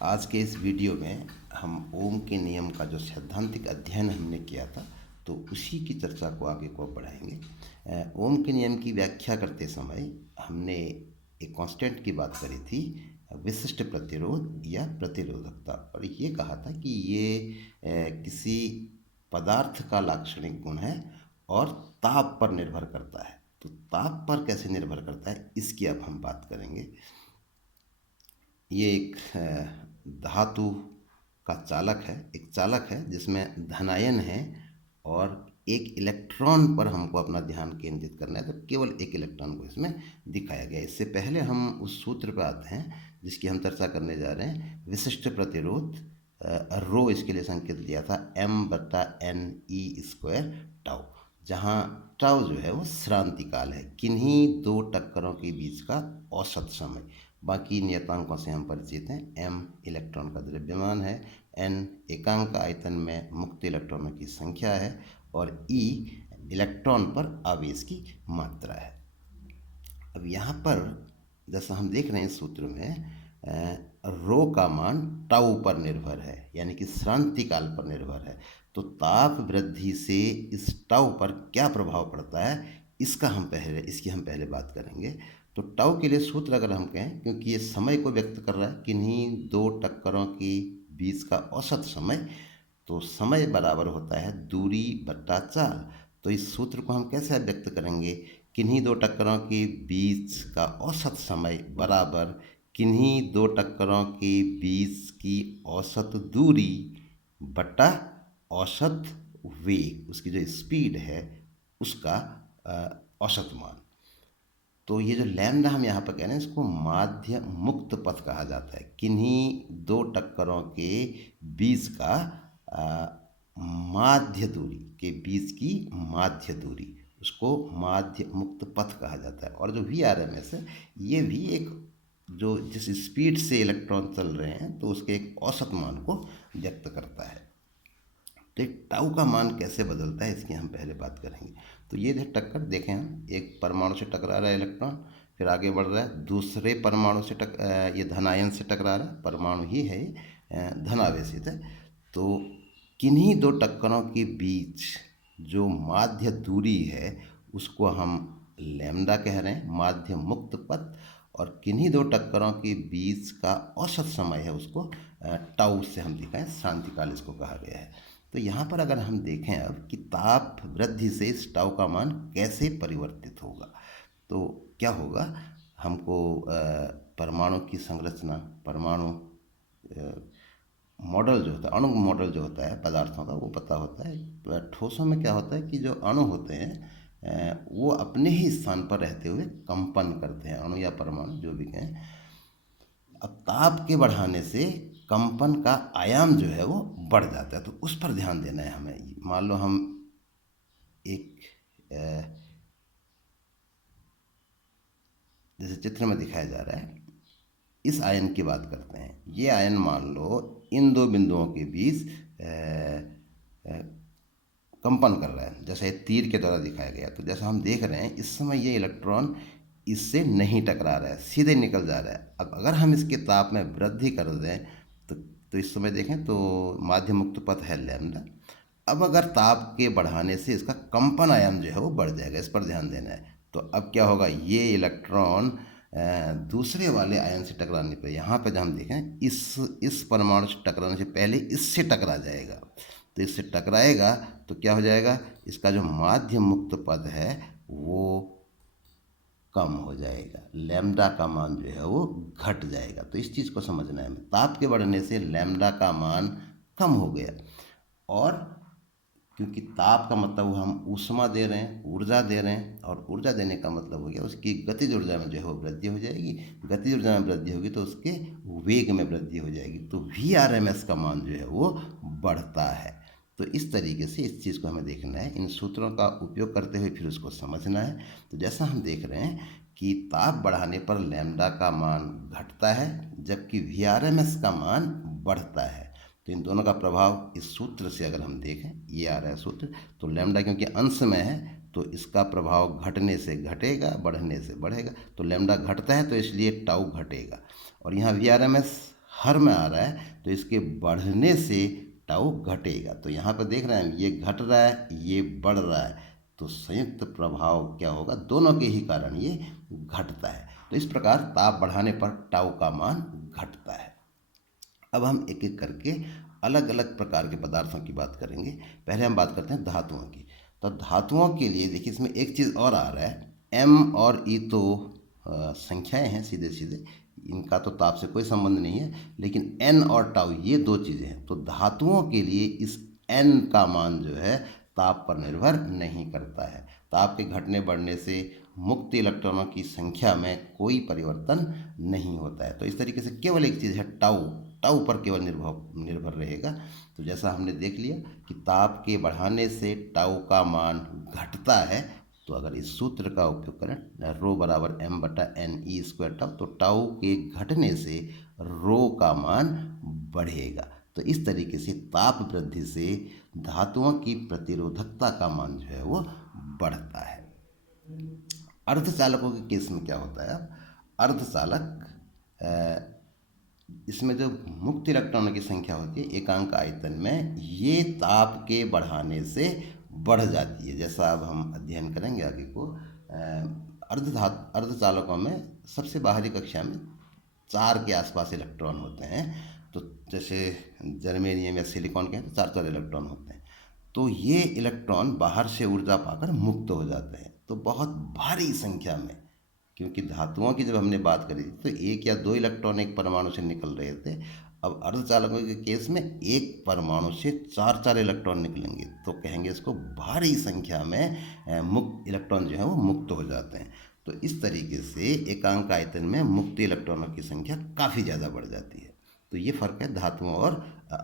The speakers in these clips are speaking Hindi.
आज के इस वीडियो में हम ओम के नियम का जो सैद्धांतिक अध्ययन हमने किया था तो उसी की चर्चा को आगे को बढ़ाएंगे। ओम के नियम की व्याख्या करते समय हमने एक कांस्टेंट की बात करी थी, विशिष्ट प्रतिरोध या प्रतिरोधकता, और ये कहा था कि ये किसी पदार्थ का लाक्षणिक गुण है और ताप पर निर्भर करता है। तो ताप पर कैसे निर्भर करता है इसकी अब हम बात करेंगे। ये एक धातु का चालक है, एक चालक है जिसमें धनायन है और एक इलेक्ट्रॉन पर हमको अपना ध्यान केंद्रित करना है, तो केवल एक इलेक्ट्रॉन को इसमें दिखाया गया है। इससे पहले हम उस सूत्र पर आते हैं जिसकी हम चर्चा करने जा रहे हैं। विशिष्ट प्रतिरोध रो इसके लिए संकेत लिया था m/n² टाउ, जहाँ टाउ जो है वो श्रांति काल है, किन्हीं दो टक्करों के बीच का औसत समय। बाकी नियतांकों से हम परिचित हैं। m इलेक्ट्रॉन का द्रव्यमान है, n एकांक आयतन में मुक्त इलेक्ट्रॉनों की संख्या है और e इलेक्ट्रॉन पर आवेश की मात्रा है। अब यहाँ पर जैसा हम देख रहे हैं इस सूत्र में रो का मान टाउ पर निर्भर है, यानी कि श्रांति काल पर निर्भर है। तो ताप वृद्धि से इस टाउ पर क्या प्रभाव पड़ता है इसकी हम पहले बात करेंगे। तो टाउ के लिए सूत्र अगर हम कहें, क्योंकि ये समय को व्यक्त कर रहा है, किन्हीं दो टक्करों के बीच का औसत समय, तो समय बराबर होता है दूरी बट्टा चाल। तो इस सूत्र को हम कैसे व्यक्त करेंगे? किन्हीं दो टक्करों के बीच का औसत समय बराबर किन्हीं दो टक्करों के बीच की औसत दूरी बट्टा औसत वेग, उसकी जो स्पीड है उसका औसत मान। तो ये जो लैम्डा हम यहाँ पर कह रहे हैं इसको माध्य मुक्त पथ कहा जाता है। किन्हीं दो टक्करों के बीच का माध्य दूरी के बीच की माध्य दूरी, उसको माध्य मुक्त पथ कहा जाता है। और जो VRMS है ये भी एक जो जिस स्पीड से इलेक्ट्रॉन चल रहे हैं तो उसके एक औसत मान को व्यक्त करता है। तो एक टाउ का मान कैसे बदलता है इसकी हम पहले बात करेंगे। तो ये टक्कर देखें, हम एक परमाणु से टकरा रहा है इलेक्ट्रॉन, फिर आगे बढ़ रहा है, दूसरे परमाणु से ये धनायन से टकरा रहा है, परमाणु ही है ये, धनावेशित है। तो किन्हीं दो टक्करों के बीच जो माध्य दूरी है उसको हम लैम्डा कह रहे हैं, माध्य मुक्त पथ, और किन्हीं दो टक्करों के बीच का औसत समय है उसको टाउ से हम दिखाएं, शांति काल इसको कहा गया है। तो यहाँ पर अगर हम देखें अब कि ताप वृद्धि से इस टाउ का मान कैसे परिवर्तित होगा, तो क्या होगा, हमको परमाणु की संरचना, परमाणु मॉडल जो होता है, अणु मॉडल जो होता है पदार्थों का, वो पता होता है। ठोसों में क्या होता है कि जो अणु होते हैं वो अपने ही स्थान पर रहते हुए कंपन करते हैं, अणु या परमाणु जो भी कहें। अब ताप के बढ़ाने से कंपन का आयाम जो है वो बढ़ जाता है, तो उस पर ध्यान देना है हमें। मान लो हम एक जैसे चित्र में दिखाया जा रहा है, इस आयन की बात करते हैं। ये आयन मान लो इन दो बिंदुओं के बीच कंपन कर रहा है, जैसे तीर के द्वारा दिखाया गया। तो जैसा हम देख रहे हैं इस समय ये इलेक्ट्रॉन इससे नहीं टकरा रहा है, सीधे निकल जा रहा है। अब अगर हम इसके ताप में वृद्धि कर दें तो इस समय देखें तो माध्य मुक्त पथ है लैम्डा। अब अगर ताप के बढ़ाने से इसका कंपन आयाम जो है वो बढ़ जाएगा, इस पर ध्यान देना है। तो अब क्या होगा, ये इलेक्ट्रॉन दूसरे वाले आयन से टकराने पर, यहाँ पर जब हम देखें इस परमाणु से टकराने से पहले इससे टकरा जाएगा। तो इससे टकराएगा तो क्या हो जाएगा, इसका जो माध्य मुक्त पद है वो कम हो जाएगा, लैम्डा का मान जो है वो घट जाएगा। तो इस चीज़ को समझना है हमें, ताप के बढ़ने से लैम्डा का मान कम हो गया, और क्योंकि ताप का मतलब हम ऊष्मा दे रहे हैं, ऊर्जा दे रहे हैं, और ऊर्जा देने का मतलब हो गया उसकी गतिज ऊर्जा में जो है वो वृद्धि हो जाएगी। गतिज ऊर्जा में वृद्धि होगी तो उसके वेग में वृद्धि हो जाएगी, तो VRMS का मान जो है वो बढ़ता है। तो इस तरीके से इस चीज़ को हमें देखना है, इन सूत्रों का उपयोग करते हुए फिर उसको समझना है। तो जैसा हम देख रहे हैं कि ताप बढ़ाने पर लैम्डा का मान घटता है जबकि VRMS का मान बढ़ता है। तो इन दोनों का प्रभाव इस सूत्र से अगर हम देखें, ये आ रहा है सूत्र, तो लैम्डा क्योंकि अंश में है तो इसका प्रभाव घटने से घटेगा, बढ़ने से बढ़ेगा। तो लैम्डा घटता है तो इसलिए टाउ घटेगा, और यहाँ VRMS हर में आ रहा है तो इसके बढ़ने से टाउ घटेगा। तो यहाँ पर देख रहे हैं ये घट रहा है, ये बढ़ रहा है, तो संयुक्त प्रभाव क्या होगा, दोनों के ही कारण ये घटता है। तो इस प्रकार ताप बढ़ाने पर टाउ का मान घटता है। अब हम एक एक करके अलग अलग प्रकार के पदार्थों की बात करेंगे। पहले हम बात करते हैं धातुओं की। तो धातुओं के लिए देखिए इसमें एक चीज़ और आ रहा है, एम और ई तो संख्याएं हैं सीधे सीधे, इनका तो ताप से कोई संबंध नहीं है, लेकिन एन और टाउ ये दो चीज़ें हैं। तो धातुओं के लिए इस एन का मान जो है ताप पर निर्भर नहीं करता है। ताप के घटने बढ़ने से मुक्त इलेक्ट्रॉनों की संख्या में कोई परिवर्तन नहीं होता है। तो इस तरीके से केवल एक चीज़ है टाउ, टाउ पर केवल निर्भर रहेगा। तो जैसा हमने देख लिया कि ताप के बढ़ाने से टाउ का मान घटता है, तो अगर इस सूत्र का उपयोग करें रो बराबर एम बटा एन ई स्क्वायर टाउ, तो टाउ के घटने से रो का मान बढ़ेगा। तो इस तरीके से ताप वृद्धि से धातुओं की प्रतिरोधकता का मान जो है वो बढ़ता है। अर्धचालकों के केस में क्या होता है, अब अर्धचालक इसमें जो मुक्त इलेक्ट्रॉनों की संख्या होती है एकांक आयतन में, ये ताप के बढ़ाने से बढ़ जाती है। जैसा अब हम अध्ययन करेंगे आगे को, अर्धचालकों में सबसे बाहरी कक्षा में 4 के आसपास इलेक्ट्रॉन होते हैं। तो जैसे जर्मेनियम या सिलिकॉन के हैं तो 4 इलेक्ट्रॉन होते हैं। तो ये इलेक्ट्रॉन बाहर से ऊर्जा पाकर मुक्त हो जाते हैं, तो बहुत भारी संख्या में। क्योंकि धातुओं की जब हमने बात करी तो 1 या 2 इलेक्ट्रॉन एक परमाणु से निकल रहे थे, अब अर्धचालकों के केस में एक परमाणु से 4 इलेक्ट्रॉन निकलेंगे, तो कहेंगे इसको भारी संख्या में मुक्त इलेक्ट्रॉन जो है वो मुक्त हो जाते हैं। तो इस तरीके से एकांक आयतन में मुक्त इलेक्ट्रॉनों की संख्या काफ़ी ज़्यादा बढ़ जाती है। तो ये फर्क है धातुओं और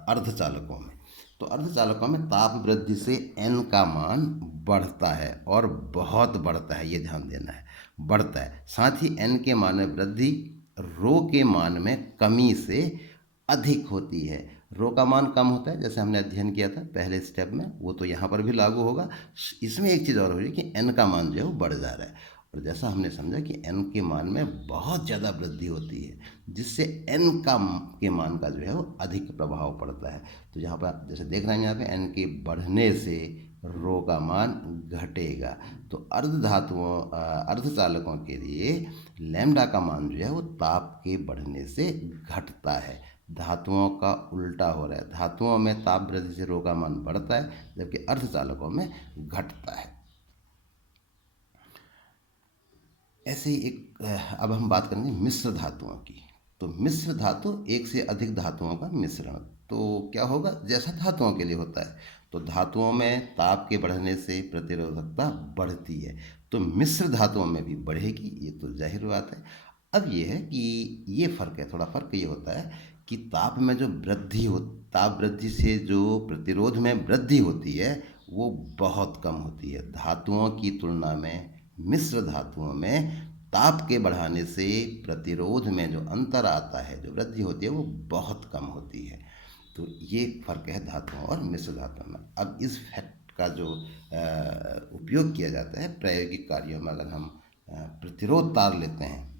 अर्धचालकों में। तो अर्धचालकों में ताप वृद्धि से एन का मान बढ़ता है, और बहुत बढ़ता है, ये ध्यान देना है, बढ़ता है। साथ ही एन के मान में वृद्धि रो के मान में कमी से अधिक होती है। रो का मान कम होता है, जैसे हमने अध्ययन किया था पहले स्टेप में, वो तो यहाँ पर भी लागू होगा। इसमें एक चीज़ और हो रही है कि एन का मान जो है वो बढ़ जा रहा है, और जैसा हमने समझा कि एन के मान में बहुत ज़्यादा वृद्धि होती है, जिससे एन के मान का जो है वो अधिक प्रभाव पड़ता है। तो यहाँ पर जैसे देख रहे हैं यहाँ पे एन के बढ़ने से रो का मान घटेगा। तो अर्धचालकों के लिए लैम्डा का मान जो है वो ताप के बढ़ने से घटता है। धातुओं का उल्टा हो रहा है, धातुओं में ताप वृद्धि से रो का मान बढ़ता है, जबकि अर्धचालकों में घटता है। ऐसे ही अब हम बात करेंगे मिश्र धातुओं की। तो मिश्र धातु एक से अधिक धातुओं का मिश्रण। तो क्या होगा, जैसा धातुओं के लिए होता है, तो धातुओं में ताप के बढ़ने से प्रतिरोधकता बढ़ती है, तो मिश्र धातुओं में भी बढ़ेगी, ये तो जाहिर बात है। अब ये है कि ये फ़र्क है, थोड़ा फ़र्क ये होता है कि ताप में जो वृद्धि हो, ताप वृद्धि से जो प्रतिरोध में वृद्धि होती है वो बहुत कम होती है। धातुओं की तुलना में मिश्र धातुओं में ताप के बढ़ाने से प्रतिरोध में जो अंतर आता है, जो वृद्धि होती है, वो बहुत कम होती है। तो ये फर्क है धातुओं और मिश्र धातुओं में। अब इस फैक्ट का जो उपयोग किया जाता है प्रायोगिक कार्यों में, अगर हम प्रतिरोध तार लेते हैं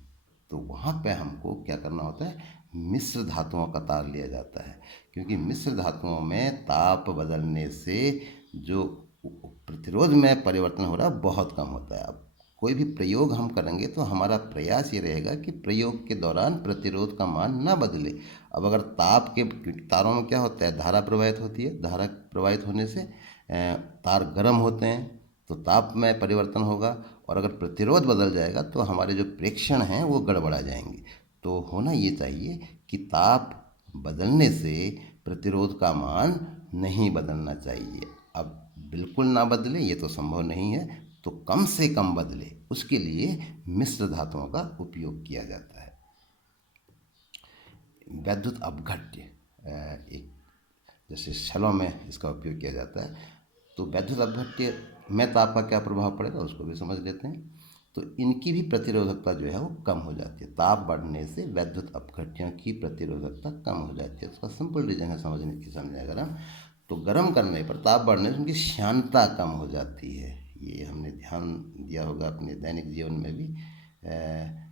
तो वहाँ पे हमको क्या करना होता है, मिश्र धातुओं का तार लिया जाता है, क्योंकि मिश्र धातुओं में ताप बदलने से जो प्रतिरोध में परिवर्तन हो रहा है बहुत कम होता है। अब कोई भी प्रयोग हम करेंगे तो हमारा प्रयास ये रहेगा कि प्रयोग के दौरान प्रतिरोध का मान ना बदले। अब अगर ताप के तारों में क्या होता है, धारा प्रवाहित होती है, धारा प्रवाहित होने से तार गर्म होते हैं, तो ताप में परिवर्तन होगा, और अगर प्रतिरोध बदल जाएगा तो हमारे जो प्रेक्षण हैं वो गड़बड़ा जाएंगे। तो होना ये चाहिए कि ताप बदलने से प्रतिरोध का मान नहीं बदलना चाहिए। अब बिल्कुल ना बदले ये तो संभव नहीं है, तो कम से कम बदले, उसके लिए मिश्र धातुओं का उपयोग किया जाता है। वैद्युत अपघट्य एक जैसे शलों में इसका उपयोग किया जाता है। तो वैद्युत अपघट्य में ताप का क्या प्रभाव पड़ेगा उसको भी समझ लेते हैं। तो इनकी भी प्रतिरोधकता जो है वो कम हो जाती है। ताप बढ़ने से वैद्युत अपघट्यों की प्रतिरोधकता कम हो जाती है। उसका सिंपल रीजन है समझने की, समझे अगर हम, तो गर्म करने पर ताप बढ़ने से उनकी श्यानता कम हो जाती है। ये हमने ध्यान दिया होगा अपने दैनिक जीवन में भी।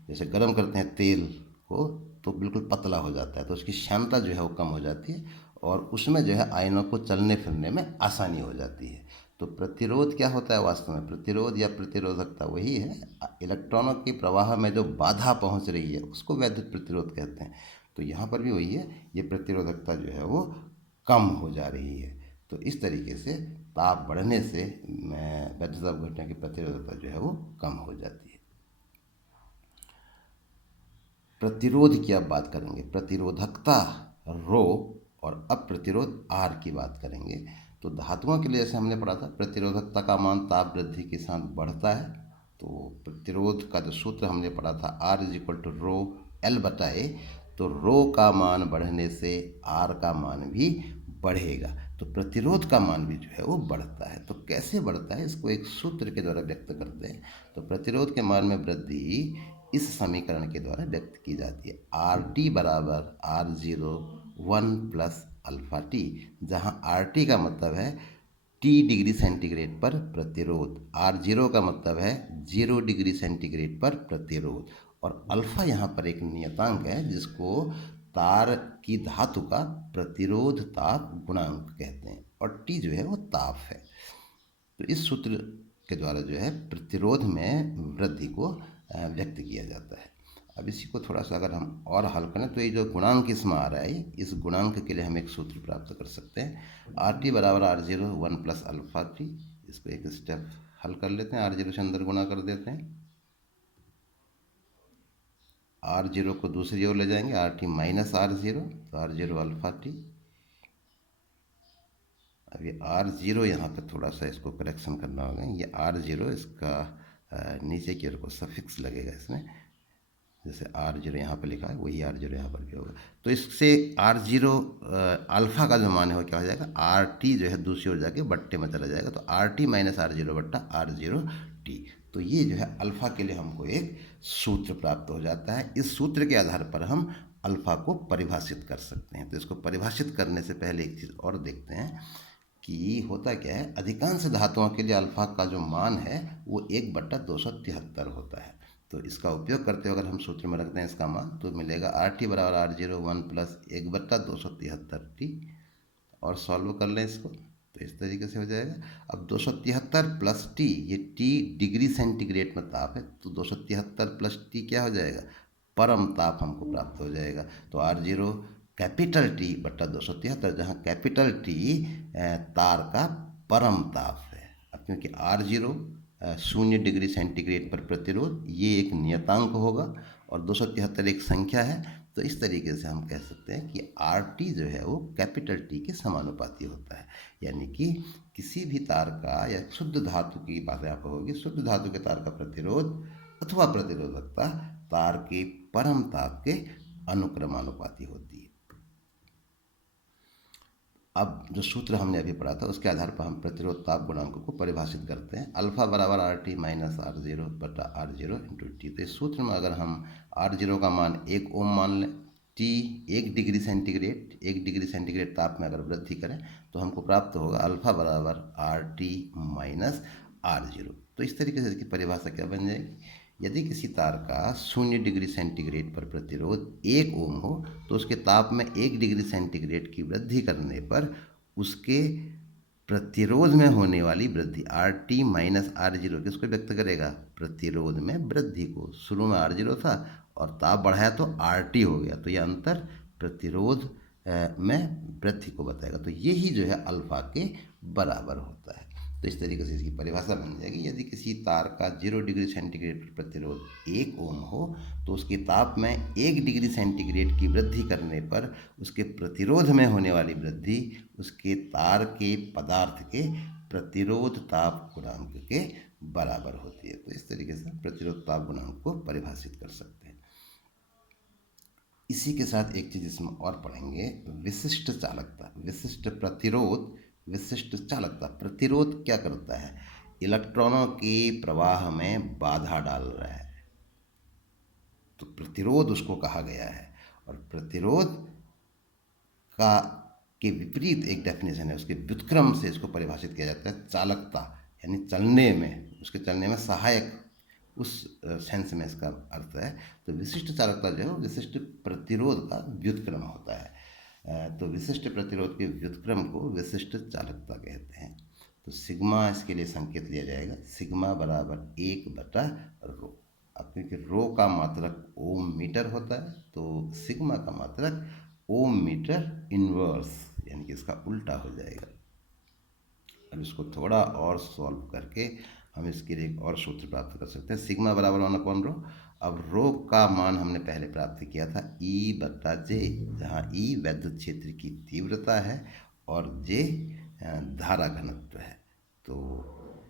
जैसे गर्म करते हैं तेल को तो बिल्कुल पतला हो जाता है, तो उसकी क्षमता जो है वो कम हो जाती है और उसमें जो है आयनों को चलने फिरने में आसानी हो जाती है। तो प्रतिरोध क्या होता है वास्तव में? प्रतिरोध या प्रतिरोधकता वही है, इलेक्ट्रॉनों के प्रवाह में जो बाधा पहुंच रही है उसको वैद्युत प्रतिरोध कहते हैं। तो यहाँ पर भी वही है, ये प्रतिरोधकता जो है वो कम हो जा रही है। तो इस तरीके से ताप बढ़ने से वैद्युत अपघटन की प्रतिरोधकता जो है वो कम हो जाती है। प्रतिरोध की अब बात करेंगे, प्रतिरोधकता रो और अब प्रतिरोध आर की बात करेंगे। तो धातुओं के लिए जैसे हमने पढ़ा था, प्रतिरोधकता का मान ताप वृद्धि के साथ बढ़ता है। तो प्रतिरोध का जो सूत्र हमने पढ़ा था, R is equal to rho L बटा ए। तो रो का मान बढ़ने से आर का मान भी बढ़ेगा, तो प्रतिरोध का मान भी जो है वो बढ़ता है। तो कैसे बढ़ता है, इसको एक सूत्र के द्वारा व्यक्त करते हैं। तो प्रतिरोध के मान में वृद्धि इस समीकरण के द्वारा व्यक्त की जाती है, आर टी बराबर R zero one plus alpha T, जहाँ आर टी का मतलब है टी डिग्री सेंटीग्रेड पर प्रतिरोध, आर जीरो का मतलब है 0 डिग्री सेंटीग्रेड पर प्रतिरोध, और अल्फा यहाँ पर एक नियतांक है जिसको तार की धातु का प्रतिरोध ताप गुणांक कहते हैं, और टी जो है वो ताप है। तो इस सूत्र के द्वारा जो है प्रतिरोध में वृद्धि को व्यक्त किया जाता है। अब इसी को थोड़ा सा अगर हम और हल करें तो ये जो गुणांक इसमें आ रहा है, इस गुणांक के लिए हम एक सूत्र प्राप्त कर सकते हैं, आर टी बराबर R zero one plus alpha T. इसको एक स्टेप हल कर लेते हैं, आर जीरो से अंदर गुणा कर देते हैं, आर जीरो को दूसरी ओर ले जाएंगे, R T minus R zero, तो आर जीरो अल्फा टी। अब ये आर जीरो यहाँ पर थोड़ा सा इसको करेक्शन करना होगा, ये आर जीरो इसका नीचे की ओर को सफिक्स लगेगा इसमें, जैसे आर जीरो यहाँ पर लिखा है वही आर जीरो यहाँ पर भी होगा। तो इससे आर जीरो अल्फा का जो मान है वो क्या हो जाएगा, आर टी जो है दूसरी ओर जाके बट्टे में चला जाएगा, तो R T minus R zero बट्टा आर जीरो टी। तो ये जो है अल्फा के लिए हमको एक सूत्र प्राप्त हो जाता है। इस सूत्र के आधार पर हम अल्फा को परिभाषित कर सकते हैं। तो इसको परिभाषित करने से पहले एक चीज़ और देखते हैं कि होता क्या है, अधिकांश धातुओं के लिए अल्फा का जो मान है वो 1/273 होता है। तो इसका उपयोग करते हुए अगर हम सूत्र में रखते हैं इसका मान, तो मिलेगा आर टी बराबर R zero one plus 1/273 T, और सॉल्व कर लें इसको तो इस तरीके से हो जाएगा। अब 273 प्लस टी, ये टी डिग्री सेंटीग्रेड में ताप है, तो 273 प्लस टी क्या हो जाएगा, परम ताप हमको प्राप्त हो जाएगा। तो आर जीरो कैपिटल टी बट्टा 273, जहाँ कैपिटल टी तार का परम ताप है। अब क्योंकि आर जीरो 0 डिग्री सेंटीग्रेड पर प्रतिरोध ये एक नियतांक होगा और 273 एक संख्या है, तो इस तरीके से हम कह सकते हैं कि आर टी जो है वो कैपिटल टी के समानुपाती होता है। यानी कि किसी भी तार का, या शुद्ध धातु की बात यहाँ पर होगी, शुद्ध धातु के तार का प्रतिरोध अथवा प्रतिरोधकता तार के परम ताप के अनुक्रमानुपाती होती है। अब जो सूत्र हमने अभी पढ़ा था उसके आधार पर हम प्रतिरोध ताप गुणांक को परिभाषित करते हैं, अल्फा बराबर R T minus R zero बटा आर जीरो इंटू टी। तो इस सूत्र में अगर हम आर जीरो का मान 1 ओम मान लें, टी 1 डिग्री सेंटीग्रेड ताप में अगर वृद्धि करें तो हमको प्राप्त होगा अल्फा बराबर R T minus R zero. तो इस तरीके से इसकी परिभाषा क्या बन जाएगी, यदि किसी तार का 0 डिग्री सेंटीग्रेड पर प्रतिरोध 1 ओम हो तो उसके ताप में 1 डिग्री सेंटीग्रेड की वृद्धि करने पर उसके प्रतिरोध में होने वाली वृद्धि R T minus R zero किसको व्यक्त करेगा, प्रतिरोध में वृद्धि को। शुरू में आर जीरो था और ताप बढ़ाया तो आर टी हो गया, तो यह अंतर प्रतिरोध में वृद्धि को बताएगा। तो यही जो है अल्फा के बराबर होता है। तो इस तरीके से इसकी परिभाषा बन जाएगी, यदि किसी तार का 0 डिग्री सेंटीग्रेड पर प्रतिरोध 1 ओम हो तो उसके ताप में 1 डिग्री सेंटीग्रेड की वृद्धि करने पर उसके प्रतिरोध में होने वाली वृद्धि उसके तार के पदार्थ के प्रतिरोध ताप गुणांक के बराबर होती है। तो इस तरीके से प्रतिरोध ताप गुणांक को परिभाषित कर सकते हैं। इसी के साथ एक चीज़ इसमें और पढ़ेंगे, विशिष्ट चालकता, विशिष्ट प्रतिरोध, विशिष्ट चालकता। प्रतिरोध क्या करता है, इलेक्ट्रॉनों के प्रवाह में बाधा डाल रहा है, तो प्रतिरोध उसको कहा गया है। और प्रतिरोध का के विपरीत एक डेफिनेशन है, उसके व्युत्क्रम से इसको परिभाषित किया जाता है चालकता, यानी चलने में, उसके चलने में सहायक उस सेंस में इसका अर्थ है। तो विशिष्ट चालकता जो है वो विशिष्ट प्रतिरोध का व्युत्क्रम होता है। तो विशिष्ट प्रतिरोध के व्युत्क्रम को विशिष्ट चालकता कहते हैं। तो सिग्मा इसके लिए संकेत लिया जाएगा, सिग्मा बराबर 1/रो। अब क्योंकि रो का मात्रक ओम मीटर होता है, तो सिग्मा का मात्रक ओम मीटर इनवर्स, यानी कि इसका उल्टा हो जाएगा। अब इसको थोड़ा और सॉल्व करके हम इसके लिए एक और सूत्र प्राप्त कर सकते हैं, सिग्मा बराबर 1/रो। अब रो का मान हमने पहले प्राप्त किया था E/J, जहाँ E वैद्युत क्षेत्र की तीव्रता है और J धारा घनत्व है। तो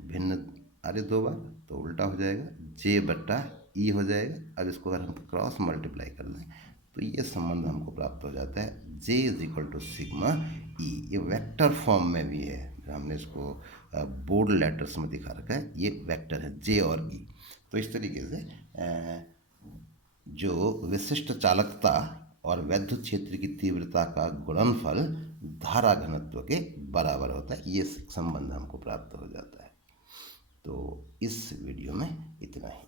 भिन्न अरे 2 बार तो उल्टा हो जाएगा, J/E हो जाएगा। अब इसको अगर हम क्रॉस मल्टीप्लाई कर दें तो ये संबंध हमको प्राप्त हो जाता है, J = सिग्मा E। ये वेक्टर फॉर्म में भी है, हमने इसको बोल्ड लेटर्स में दिखा रखा है, ये वेक्टर है J और E। तो इस तरीके से जो विशिष्ट चालकता और वैद्युत क्षेत्र की तीव्रता का गुणनफल धारा घनत्व के बराबर होता है, ये संबंध हमको प्राप्त हो जाता है। तो इस वीडियो में इतना ही।